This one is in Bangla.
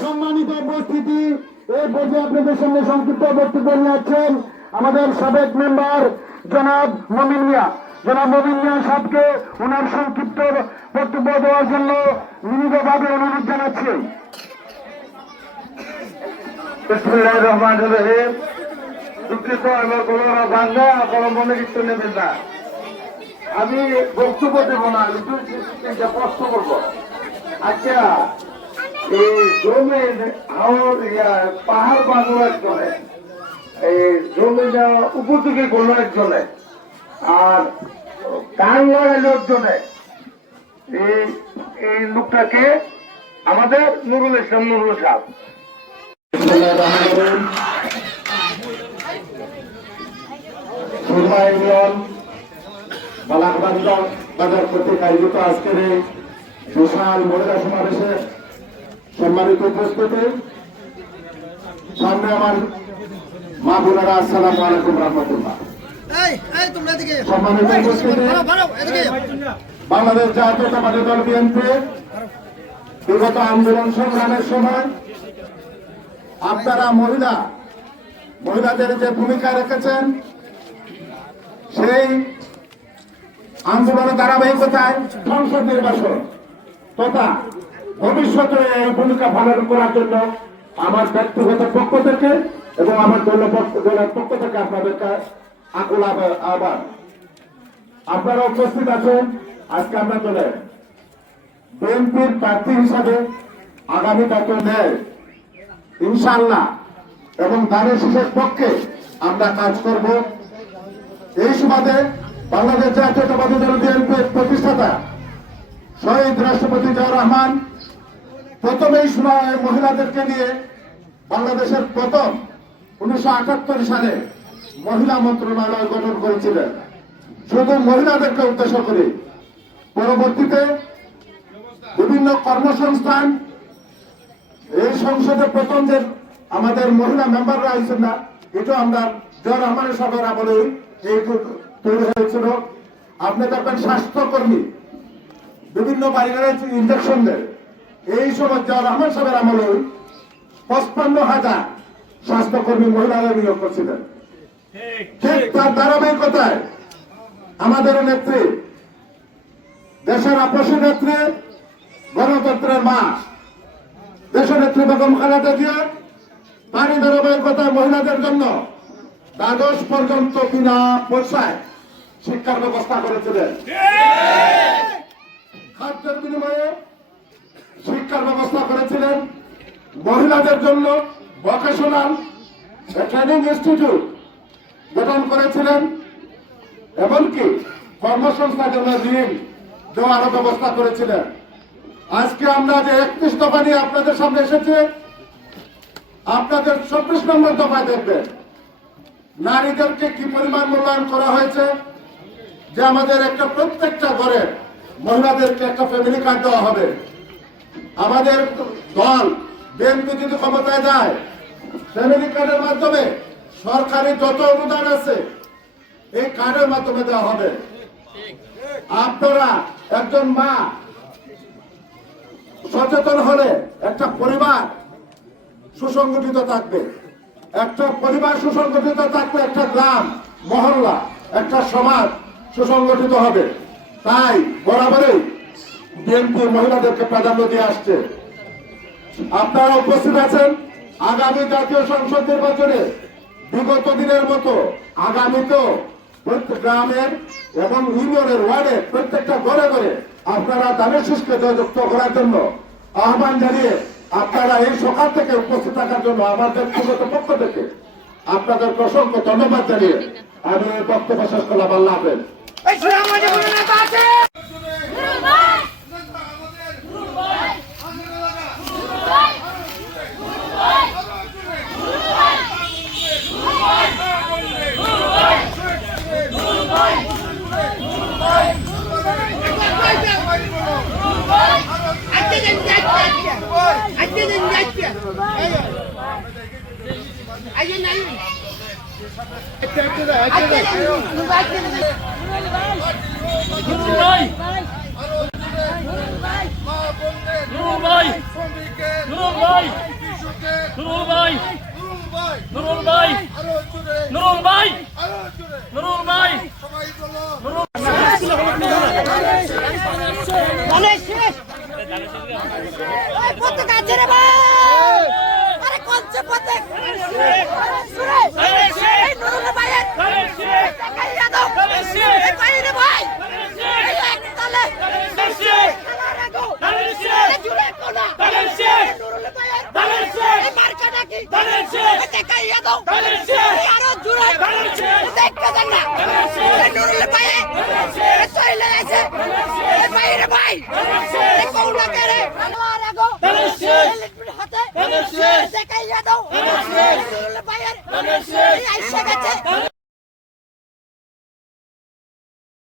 সম্মানিত উপস্থিতি, এই পর্যায়ে আপনাদের সামনে সংক্ষিপ্ত বক্তব্য নিয়ে যাচ্ছেন আমাদের সাবেক মেম্বার জনাব মমিন মিয়া। জনাব মমিন মিয়া সাহেবকে ওনার সংক্ষিপ্ত বক্তব্য দেওয়ার জন্য বিনীতভাবে অনুরোধ জানাচ্ছি। বিসমিল্লাহির রহমানির রহিম। দুঃখিত, আমার কোনো বাংলা কোনো মনে কিছু নেবেন না। আমি বক্তব্য দেবো না, প্রশ্ন করবো। আচ্ছা, এই জমির পাহাড় বাংলার জন্য এই জমি উপযোগী গোলার জন্য আর কান লড়াইলের জন্য এই লোকটাকে আমাদের নুরুল ইসলাম নুরুল সাহেব। বাজার কর্তৃক আয়োজিত আজকের এই বিশাল মহিলা সমাবেশে সম্মানিত উপস্থিতি, সামনে আমার মা বোনেরা, আসসালামু আলাইকুম রহমতুল্লাহ। সম্মানিত উপস্থিতি, বাংলাদেশ জাতীয়তাবাদী দল বিএনপি বিগত আন্দোলন সংগ্রামের সময় আপনারা মহিলাদের যে ভূমিকা রেখেছেন, সেই আন্দোলনের ধারাবাহিকতায় সংসদ নির্বাচন তথা ভবিষ্যতে এই ভূমিকা পালন করার জন্য আমার ব্যক্তিগত পক্ষ থেকে এবং আমার দলের পক্ষ থেকে আপনাদেরকে আকুল আহ্বান। আপনারা উপস্থিত আছেন আজকে আমরা দলে বিএনপির প্রার্থী হিসাবে আগামী বছর ইনশাআল্লাহ এবং ধানের শীষের পক্ষে আমরা কাজ করব। এই সুবাদে বাংলাদেশ জাতীয়তাবাদী দল বিএনপির প্রতিষ্ঠাতা শহীদ রাষ্ট্রপতি জিয়াউর রহমান প্রথমেই মহিলাদেরকে নিয়ে বাংলাদেশের প্রথম 1978 সালে মহিলা মন্ত্রণালয় গঠন করেছিলেন, শুধু মহিলাদেরকে উদ্দেশ্য করে। পরবর্তীতে বিভিন্ন কর্মসংস্থান, এই সংসদে প্রথম যে আমাদের মহিলা মেম্বাররা আইছেন না, এটা আমরা জিয়াউর রহমানের সরকার আমলে এই তৈরি হয়েছিল। আপনি দেখবেন স্বাস্থ্যকর্মী বিভিন্ন বাড়িঘরে ইঞ্জেকশন দেয়, এই সময় জিয়াউর রহমান সাহেবের আমলে 55,000 স্বাস্থ্যকর্মী মহিলারা নিয়োগ করছিলেন। ঠিক তার ধারাবাহিকতায় আমাদের নেত্রী, দেশের আপসী নেত্রী, গণতন্ত্রের মা দেশের নেত্রী বেগম খালেদা জিয়া তারই ধারাবাহিকতায় মহিলাদের জন্য দ্বাদশ পর্যন্ত বিনা পয়সায় শিক্ষার ব্যবস্থা করেছিলেন। খাদ্যের বিনিময়ে শিক্ষার ব্যবস্থা করেছিলেন। মহিলাদের জন্য ভোকেশনাল ট্রেনিং ইনস্টিটিউট গঠন করেছিলেন। এমনকি কর্মসংস্থানের জন্য ঋণ দেওয়ারও ব্যবস্থা করেছিলেন। আজকে আমরা যে 31 দফা নিয়ে আপনাদের সামনে এসেছে, আপনাদের 24 নম্বর দফায় দেখবেন নারীদেরকে কি পরিমাণ মূল্যায়ন করা হয়েছে, যে আমাদের একটা প্রত্যেকটা ঘরে মহিলাদেরকে একটা ফ্যামিলি কার্ড দেওয়া হবে। আমাদের দল বিএনপি যদি ক্ষমতায় যায়, ফ্যামিলি কার্ডের মাধ্যমে সরকারি যত অনুদান আছে এই কার্ডের মাধ্যমে দেওয়া হবে। আপনারা একজন মা সচেতন হলে একটা পরিবার সুসংগঠিত থাকবে। একটা পরিবার সুসংগঠিত থাকলে একটা গ্রাম, মহল্লা, একটা সমাজ সুসংগঠিত হবে। তাই বরাবরই বিএনপি মহিলাদেরকে প্রাধান্য দিয়ে আসছে। আপনারা উপস্থিত আছেন আগামী জাতীয় সংসদ নির্বাচনে বিগত দিনের মতো আগামীতেও প্রত্যেক গ্রামের এবং ইউনিয়নের ওয়ার্ডে প্রত্যেকটা ঘরে ঘরে আপনারা ধানের শীষকে জয়যুক্ত করার জন্য আহ্বান জানিয়ে আপনারা এই সকাল থেকে উপস্থিত থাকার জন্য আমার ব্যক্তিগত পক্ষ থেকে আপনাদের অসংখ্য ধন্যবাদ জানিয়ে আমি বক্তব্য শেষ করলাম। আল্লাহ হাফেজ। Aisha